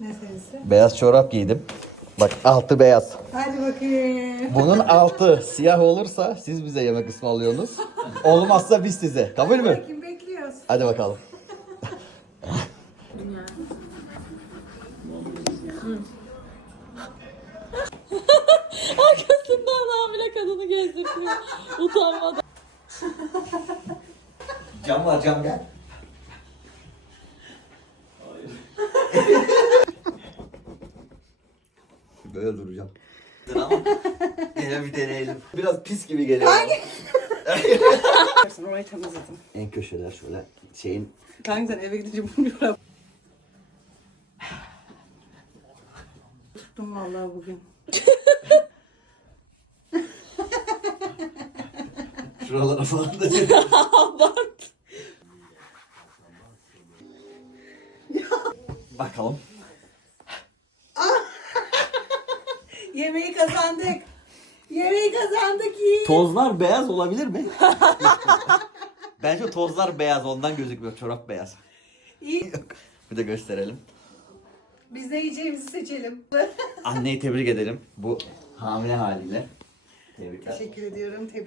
Ne serisi? Beyaz çorap giydim. Bak altı beyaz. Hadi bakayım. Bunun altı siyah olursa siz bize yemek ısmarlıyorsunuz. Olmazsa biz size. Kabul mü? Bakayım bekliyoruz. Hadi bakalım. Arkasından hamile kadını gezdiriyor. Utanmadan. Cam var cam gel. Böyle duracağım. Ama yine bir deneyelim. Biraz pis gibi geliyor. Orayı temizledim. En köşeler şöyle şeyin Kanka sen eve gidince bunu yap. Tuttum vallahi bugün. şuralara falan da Abart. Bakalım. Yemeği kazandık. Yemeği kazandık iyi. Tozlar beyaz olabilir mi? Bence tozlar beyaz ondan gözükmüyor. Çorap beyaz. İyi. Bir de gösterelim. Biz de yiyeceğimizi seçelim. Anneyi tebrik edelim. Bu hamile haliyle. Tebrikler. Teşekkür ediyorum. Tebrik